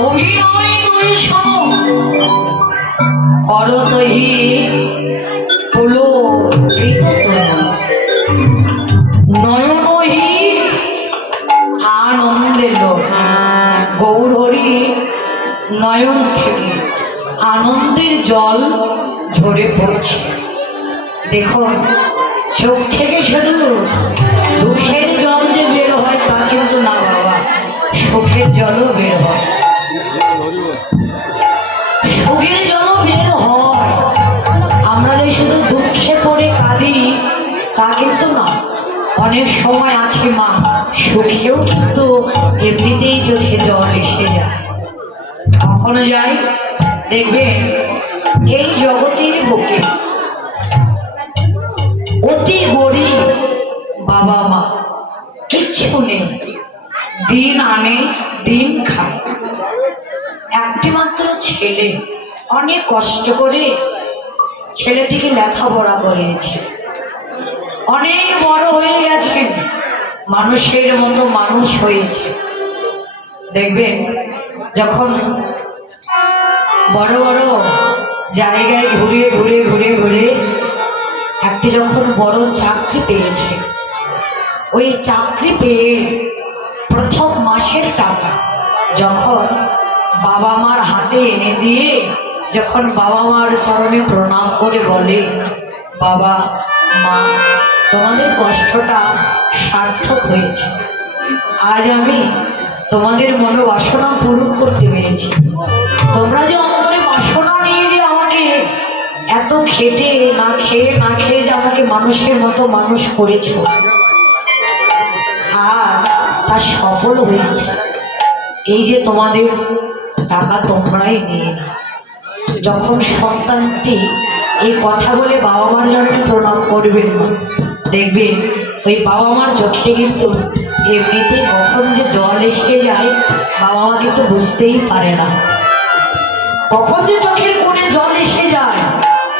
অভিনয় নয় শোনো, করতহি পুলো নয়নহি আনন্দের গৌরহরি নয়ন থেকে আনন্দের জল ঝরে পড়ছে। দেখো, চোখ থেকে শুধু দুঃখের জল যে বের হয় তা কিন্তু না বাবা, সুখের জলও বের হয়, সুখের জলও বের হয়। আমরা যে শুধু দুঃখে পড়ে কাঁদি তা কিন্তু না, অনেক সময় আছে মা সুখেও কিন্তু এমনিতেই চোখে জল এসে যায়। কখনো যাই দেখবেন এই জগতের বুকে অতি গরিব বাবা মা, কিচ্ছু নেই, দিন আনে দিন খায়। একটি মাত্র ছেলে অনেক কষ্ট করে ছেলেটিকে লেখাপড়া করিয়েছে, অনেক বড় হয়ে গেছেন, মানুষের মতো মানুষ হয়েছে। দেখবেন যখন বড় বড় জায়গায় ঘুরে ঘুরে ঘুরে ঘুরে একটি যখন বড় চাকরি পেয়েছে, ওই চাকরি পেয়ে প্রথম মাসের টাকা যখন বাবা মার হাতে এনে দিয়ে যখন বাবা মার চরণে প্রণাম করে বলে, বাবা মা তোমাদের কষ্টটা সার্থক হয়েছে, আজ আমি তোমাদের মনোবাসনা পূরণ করতে পেরেছি। তোমরা যে অন্তরে বাসনা নিয়ে যে আমাকে এত খেটে না খেয়ে যে আমাকে মানুষের মতো মানুষ করেছ, আজ তা সফল হয়েছে। এই যে তোমাদের টাকা তোমরাই নিয়ে না। যখন সন্তানটি এই কথা বলে বাবা মার জন্য প্রণাম করবেন না, দেখবেন ওই বাবা মার চোখে কিন্তু এমনিতে কখন যে জল এসে যায় বাবা মা কিন্তু বুঝতেই পারে না। কখন যে চোখের কোণে জল এসে যায়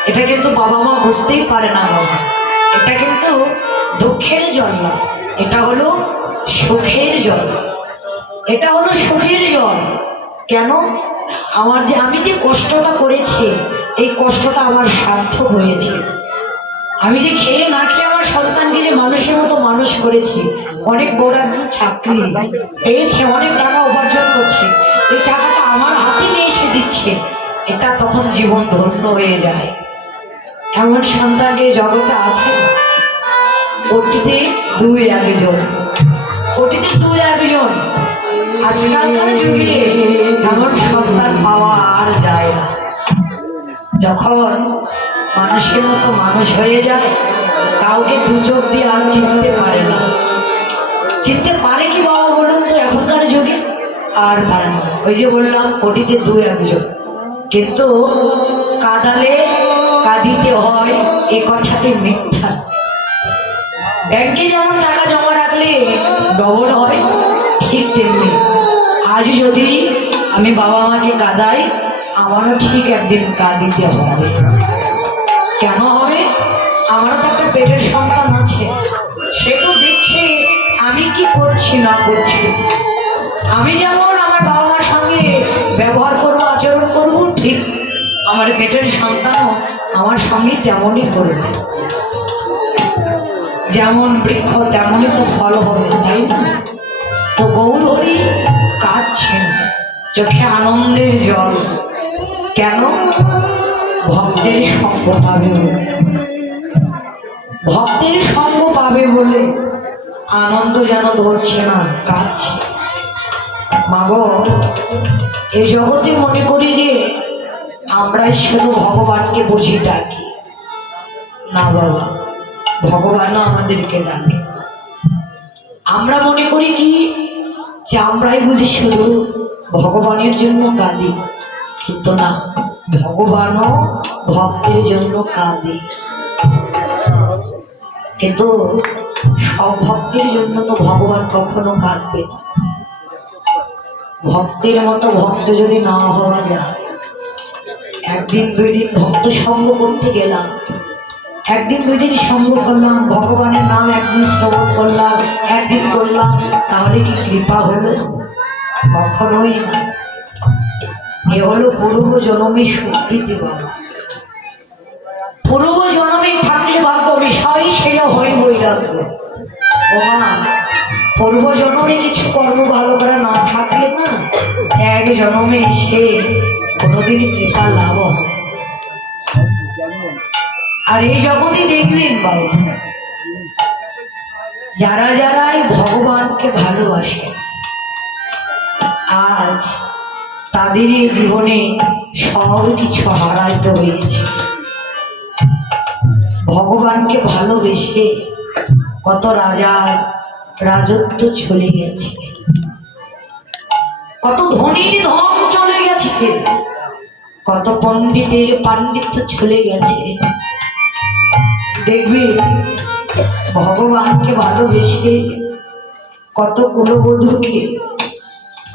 এটা কিন্তু বাবা মা বুঝতেই পারে না। বাবা, এটা কিন্তু দুঃখের জল না, এটা হলো সুখের জল, এটা হলো সুখের জল। কেন? আমি যে কষ্টটা করেছি এই কষ্টটা আমার সার্থক হয়েছে। আমি যে খেয়ে না খেয়ে আমার সন্তানকে যে মানুষের মতো মানুষ করেছি, অনেক বড় একজন চাকরি পেয়েছে, অনেক টাকা উপার্জন করছে, এই টাকাটা আমার হাতে নিয়ে এসে দিচ্ছে, এটা তখন জীবন ধন্য হয়ে যায়। এমন সন্তানকে জগতে আছে কোটিতে দুই একজন, কোটিতে দুই একজন। আজকালকার যুগে এমন সন্তান পাওয়া আর যায় না। যখন মানুষের মতো মানুষ হয়ে যায় কাউকে দু চোখ দিয়ে আর চিনতে পারে না। চিনতে পারে কি বাবা বলুন তো এখনকার যুগে? আর পারে না। ওই যে বললাম কোটিতে দু একজন, কিন্তু কাঁদালে কাঁদিতে হয় এ কথাটি মিথ্যা। ব্যাংকে যেমন টাকা জমা রাখলে ডবল হয়, ঠিক তেমনি আজ যদি আমি বাবা মাকে কাঁদাই আমারও ঠিক একদিন কাঁদিতে হবে। কেন হবে? আমারও তো একটা পেটের সন্তান আছে, সে তো দেখছে আমি কি করছি না করছি। আমি যেমন আমার বাবা মার সঙ্গে ব্যবহার করবো, আচরণ করবো, ঠিক আমার পেটের সন্তানও আমার সঙ্গে তেমনই করবে। যেমন বৃক্ষ তেমনই তো ফল হবে, তাই না? তো গৌরহরি কাঁদছেন, চোখে আনন্দের জল। কেন? ভক্তের সঙ্গ পাবে বলে, ভক্তের সঙ্গ পাবে বলে আনন্দ যেন ধরছে না, কাঁদছে। মাগো, এই জগতে মনে করি যে আমরা শুধু ভগবানকে বুঝি ডাকি, না বাবা, ভগবানও আমাদেরকে ডাকে। আমরা মনে করি কি যে আমরাই বুঝি শুধু ভগবানের জন্য কাঁদি, কিন্তু না, ভগবানও ভক্তের জন্য কাঁদে। কিন্তু সব ভক্তের জন্য তো ভগবান কখনো কাঁদবে না। ভক্তের মতো ভক্ত যদি না হওয়া যায়, একদিন দুই দিন ভক্ত সঙ্গ করতে গেলাম, একদিন দুই দিন সঙ্গ করলাম, ভগবানের নাম একদিন শ্রবণ করলাম, একদিন করলাম, তাহলে কি কৃপা হলো? কখনোই না। এ হলো পূর্ব জন্মে স্বীকৃতি বাবা। পূর্ব জন্মে থাকলে ভাগ্য বিষয় সেটা হয় বৈরাগ্য। ও মা, পূর্ব জন্মে কিছু কর্ম ভালো করা না থাকলে না এক জন্মে সে কোনোদিন কৃপা লাভ হয়। আর এই জগতে দেখবেন বাবা, যারা যারাই ভগবানকে ভালোবাসে আজ তাদের এই জীবনে সব কিছু হারাইতে হয়েছে। ভগবানকে ভালোবেসে কত রাজার রাজত্ব চলে গেছে, কত ধনীর ধন চলে গেছে, কত পণ্ডিতের পাণ্ডিত্য চলে গেছে। দেখবে ভগবানকে ভালোবেসে কত কুলবধূকে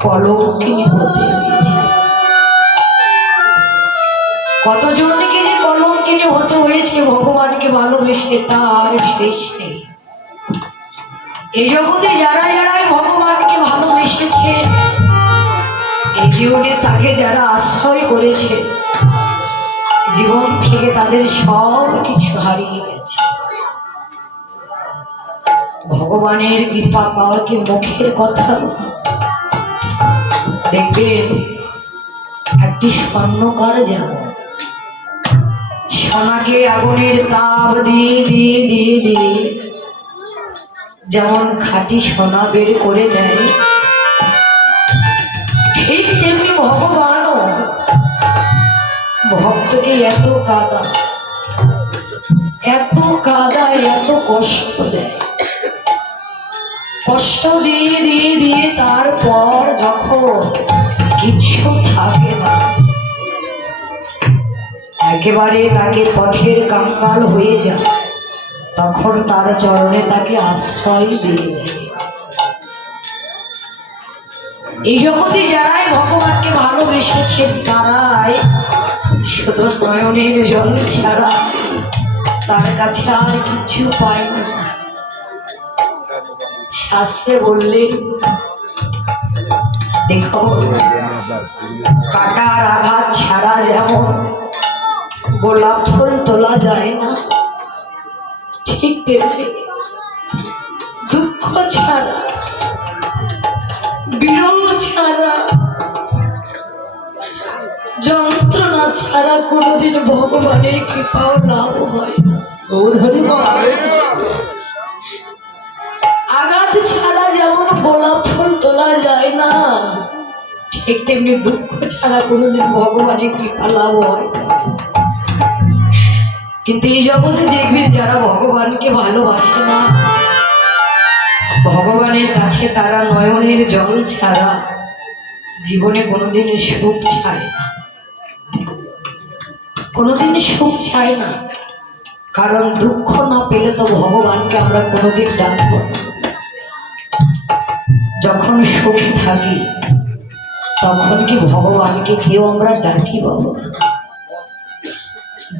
কলঙ্কিনী হতে হয়েছে, কতজনকে যে কলঙ্কিনী হতে হয়েছে ভগবানকে ভালোবেসে তার শেষ নেই। এই জগতে যারা যারাই ভগবানকে ভালোবেসেছে, এই জীবনে তাকে যারা আশ্রয় করেছে, জীবন থেকে তাদের সব কিছু হারিয়ে গেছে। ভগবানের কৃপা পাওয়া কি মুখের কথা? দেখবেন একটি স্বর্ণকার যেমন সোনাকে আগুনের তাপ দিয়ে দিয়ে দিয়ে দিয়ে যেমন খাঁটি সোনা বের করে দেয়, ঠিক তেমনি ভগবানও ভক্তকে এত কাঁদা এত কাঁদা এত কষ্ট দেয়, কষ্ট দিয়ে দিয়ে দিয়ে তারপর যখন কিছু থাকে না, একেবারে তাকে পথের কাঙ্গাল হয়ে যায়, তখন তার চরণে তাকে আশ্রয় দিয়ে দেয়। এই জগতে যারাই ভগবানকে ভালোবেসেছে তারাই শুধু নয়নের জল ছাড়া তার কাছে আর কিছু পায় না। শাস্ত্রে বললেন, দেখো কাটার আঘাত ছাড়া যেমন গোলাপ ফুল তোলা যায় না, ঠিক তেমনি দুঃখ ছাড়া বিরহ ছাড়া যন্ত্রণা ছাড়া কোনোদিন ভগবানের কৃপাও লাভ হয় না। আঘাত ছাড়া যেমন গোলাপ ফুল তোলা যায় না, ঠিক তেমনি দুঃখ ছাড়া কোনোদিন ভগবানের কৃপা লাভ হয় না। কিন্তু এই জগতে দেখবেন যারা ভগবানকে ভালোবাসে না, ভগবানের কাছে তারা নয়নের জল ছাড়া জীবনে কোনোদিন সুখ চায় না, কোনোদিন সুখ চায় না। কারণ দুঃখ না পেলে তো ভগবানকে আমরা কোনোদিন ডাকব না। যখন সুখী থাকি তখন কি ভগবানকে কেউ আমরা ডাকি বাবা?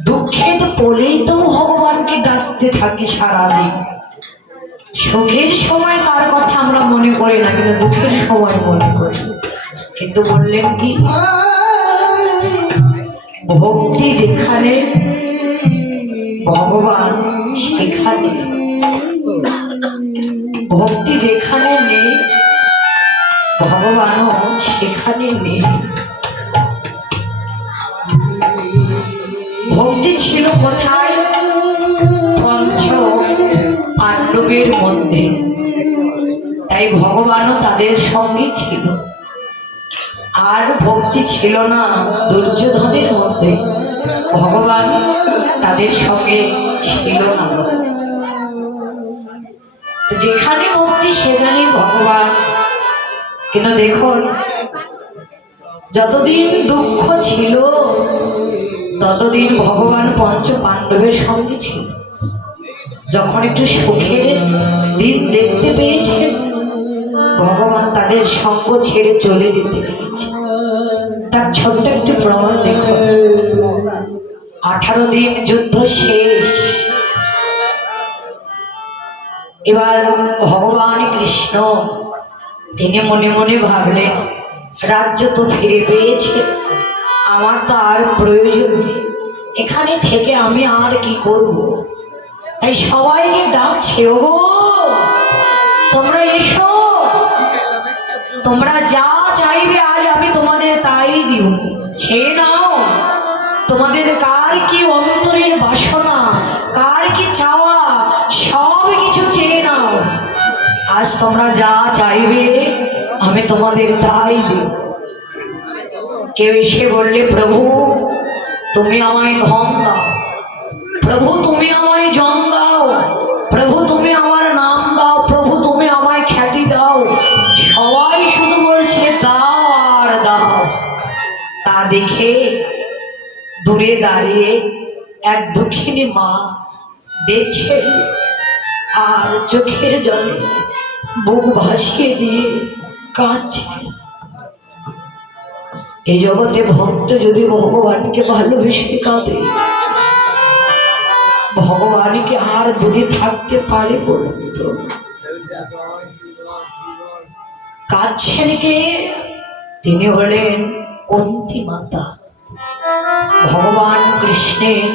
দুঃখে তো পড়লেই তো ভগবানকে ডাকতে থাকি সারাদিন। সুখের সময় তার কথা আমরা মনে করি না, কিন্তু দুঃখের সময় মনে করি। কিন্তু বললেন কি, ভক্তি যেখানে ভগবান সেখানে, ভক্তি যেখানে নেই ভগবানও সেখানে নেই। ভক্তি ছিল কোথায়? পঞ্চ পাণ্ডবের মধ্যে, তাই ভগবানও তাদের সঙ্গে ছিল। আর ভক্তি ছিল না দুর্যোধনের মধ্যে, ভগবান তাদের সঙ্গে ছিল না। তো যেখানে ভক্তি সেখানে ভগবান। কিন্তু দেখুন, যতদিন দুঃখ ছিল ততদিন ভগবান পঞ্চ পাণ্ডবের সঙ্গে ছিল। যখন একটু সুখের দিন দেখতে পেয়েছেন, ভগবান তাদের সঙ্গ ছেড়ে চলে যেতে পেরেছে। তার ছোট্ট একটি প্রমাণ দেখুন, 18 দিন যুদ্ধ শেষ। এবার ভগবান কৃষ্ণ তিনি মনে মনে ভাবলেন, রাজ্য তো ফিরে পেয়েছে, আমার তো আর প্রয়োজন নেই, এখানে থেকে আমি আর কি করব। তাই সবাইকে ডাকছে, ওগো তোমরা এসো, তোমরা যা চাইবে আজ আমি তোমাদের তাই দিব। ছেড়ে নাও, তোমাদের কার কি অন্তরের বাসনা, কার কি চাওয়া, সব কিছু চেয়ে নাও। আজ তোমরা যা চাইবে আমি তোমাদের তাই দিব। কেউ এসে বললে, প্রভু তুমি আমায় ধন দাও, প্রভু তুমি আমায় জন দাও, প্রভু তুমি আমার নাম দাও, প্রভু তুমি আমায় খ্যাতি দাও। সবাই শুধু বলছে দাও আর দাও। তা দেখে দূরে দাঁড়িয়ে এক দুঃখিনী মা দেখছে আর চোখের জলে বুক ভাসিয়ে দিয়ে কাঁদছে। এই জগতে ভক্ত যদি ভগবানকে ভালোবেসে কাঁদে, ভগবানকে আর দূরে থাকতে পারে বলুন তো? কাঁদছেন কে? তিনি হলেন কুন্তী মাতা, ভগবান কৃষ্ণের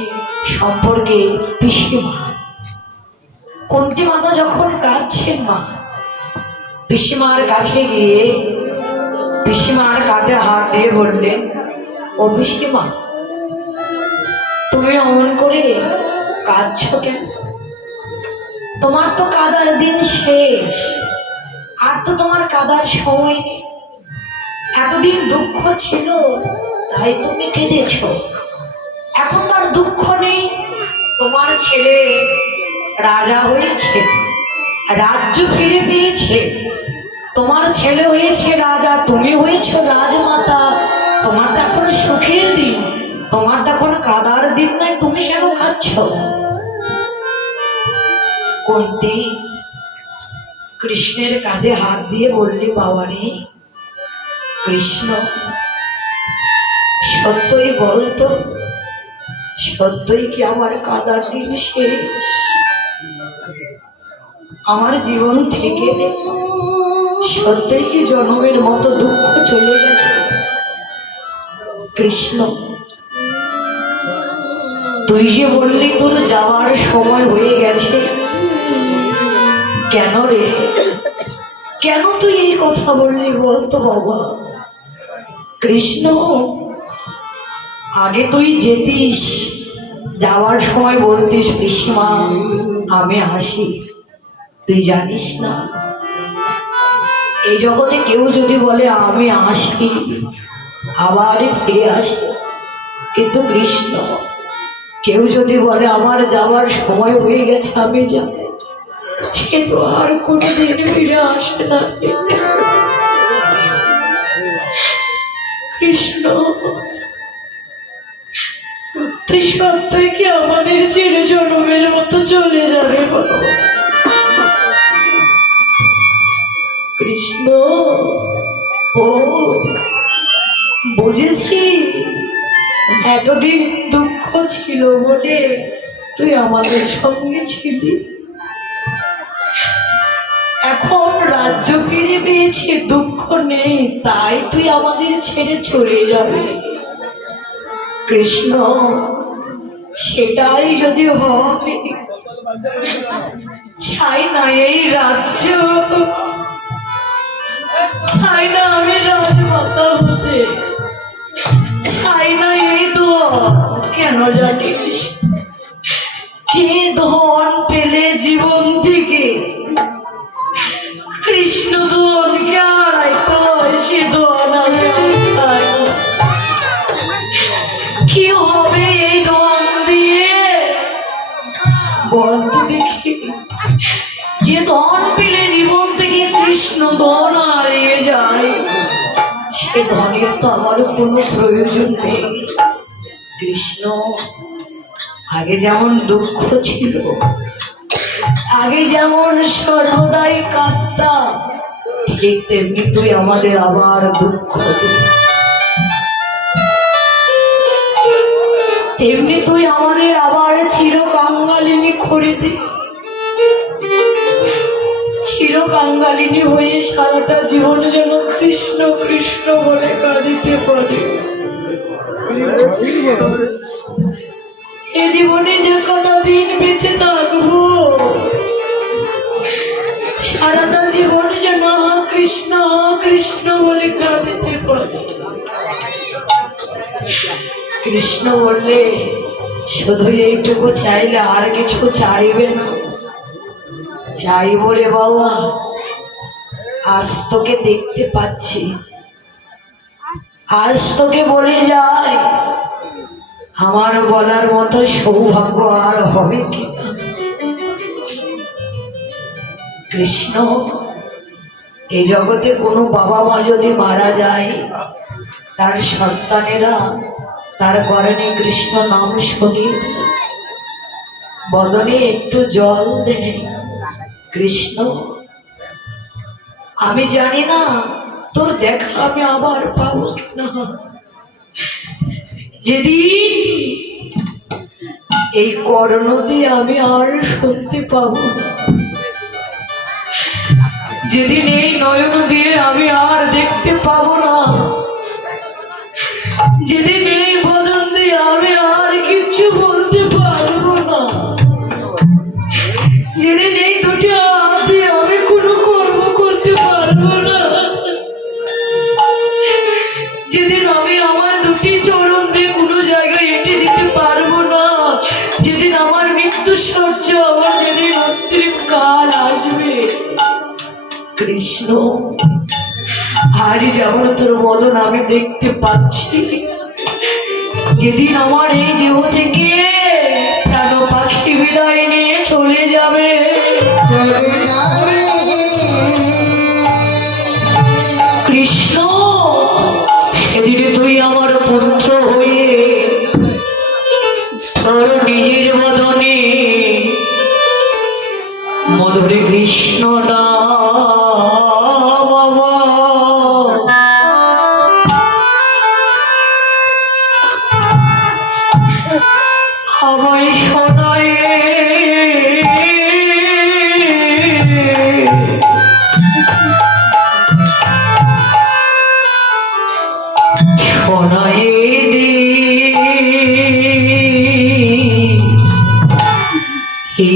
সম্পর্কে পিসিমা। কুন্তী মাতা যখন কাঁদছেন, মা পিসিমার কাছে গিয়ে পিসিমার কাঁধে হাত দিয়ে বললেন, ও পিসিমা তুমি অমন করে কাঁদছ কেন? তোমার তো কাঁদার দিন শেষ, আর তো তোমার কাঁদার সময় নেই। এতদিন দুঃখ ছিল তাই তুমি কেঁদেছ, এখন তার দুঃখ নেই। তোমার ছেলে রাজা হয়েছে, রাজ্য ফিরে পেয়েছে, তোমার ছেলে হয়েছে রাজা, তুমি হয়েছ রাজমাতা, তোমার তো এখন সুখের দিন, তোমার তো এখন কাঁদার দিন নাই, তুমি কেন কাঁদছ? কুন্তী কৃষ্ণের কাঁধে হাত দিয়ে বললে, বাবারে কৃষ্ণ সত্যই বলতো, সত্যই কি আমার কাঁদার দিন শেষ? আমার জীবন থেকে সত্যই কি জন্মের মতো দুঃখ চলে গেছে? কৃষ্ণ তুই যে বললি তোর যাওয়ার সময় হয়ে গেছে, কেন রে, কেন তুই এই কথা বললি বলতো বাবা? কৃষ্ণ আগে তুই যেতিস, যাওয়ার সময় বলতিস পিসিমা আমি আসি, তুই জানিস না এই জগতে কেউ যদি বলে আমি আসি আবার ফিরে আসি, কিন্তু কৃষ্ণ কেউ যদি বলে আমার যাওয়ার সময় হয়ে গেছে আমি যাব, সে তো আর কোনোদিন ফিরে আসে না। কৃষ্ণ তুই সত্যই কি আমাদের চির জন্মের মতো চলে যাবে বাবা? কৃষ্ণ ও বুঝেছি, এতদিন দুঃখ ছিল বলে তুই আমাদের সঙ্গে ছিলি, এখন রাজ্য ফিরে পেয়েছে, দুঃখ নেই, তাই তুই আমাদের ছেড়ে চলে যাবে। কৃষ্ণ সেটাই যদি হয়, চাই না এই রাজ্য, চাই না আমি রাজমাতা হতে, চাই না এই ধন। কেন জানিস? কে ধন পেলে জীবন থেকে কৃষ্ণ ধনকে হারাইতে হয়, সে ধন আমি চাই। কি হবে এই ধন দিয়ে বলতো দেখি? যে ধন পেলে জীবন থেকে কৃষ্ণ ধন হারিয়ে যায়, সে ধনের তো আমার কোনো প্রয়োজন নেই। কৃষ্ণ আগে যেমন দুঃখ ছিল, আগে যেমন সর্বদাই কাঁদতাম, ঠিক তেমনি তুই আমাদের আবার দুঃখ দে, তেমনি তুই আমাদের আবার চির কাঙ্গালিনী করে দে, চির চিরকাঙ্গালিনী হয়ে সারাটা জীবন যেন কৃষ্ণ কৃষ্ণ বলে কাঁদিতে পারে। এ জীবনে যে কটা দিন বেঁচে থাকবো সারাটা জীবন যেন কৃষ্ণ কৃষ্ণ বলে কাঁদিতে পারে। কৃষ্ণ বললে শুধু এইটুকু চাইলে আর কিছু চাইবে না। চাইব রে বাবা, আজ তোকে দেখতে পাচ্ছি, আজ তোকে বলে যায়, আমার বলার মতো সৌভাগ্য আর হবে কিনা। কৃষ্ণ, এই জগতে কোনো বাবা মা যদি মারা যায় তার সন্তানেরা তার করণে কৃষ্ণ নাম শুনিয়ে দেয়, বদনে একটু জল দেয়। কৃষ্ণ, আমি জানি না তোর দেখা আমি আবার পাবো কিনা। যেদিন এই কর্ণ দিয়ে আমি আর শুনতে পাবো না, যেদিন এই নয়ন দিয়ে আমি আর দেখতে পাবো না, যেদিন এই বদন দিয়ে আমি আর কিছু বলতে পারবো না, যেদিন এই দুটি হাত দিয়ে আমি কোনো কর্ম করতে পারবো না, যেদিন আমি আমার দুটি চরণ দিয়ে কোনো জায়গায় হেঁটে যেতে পারবো না, যেদিন আমার মৃত্যু সহ্য আমার যেদিন অন্তিম কাল আসবে, কৃষ্ণ আজ যেমন তোর বদন আমি দেখতে পাচ্ছি, যেদিন আমার এই দেহ থেকে প্রাণ পাখি বিদায় নিয়ে চলে যাবে, কৃষ্ণ সেদিনে তুই আমার পুত্র হয়ে তোর নিজের বদনে মধুরে কৃষ্ণ নাম আমায় শোনায়, শোনায় দে হে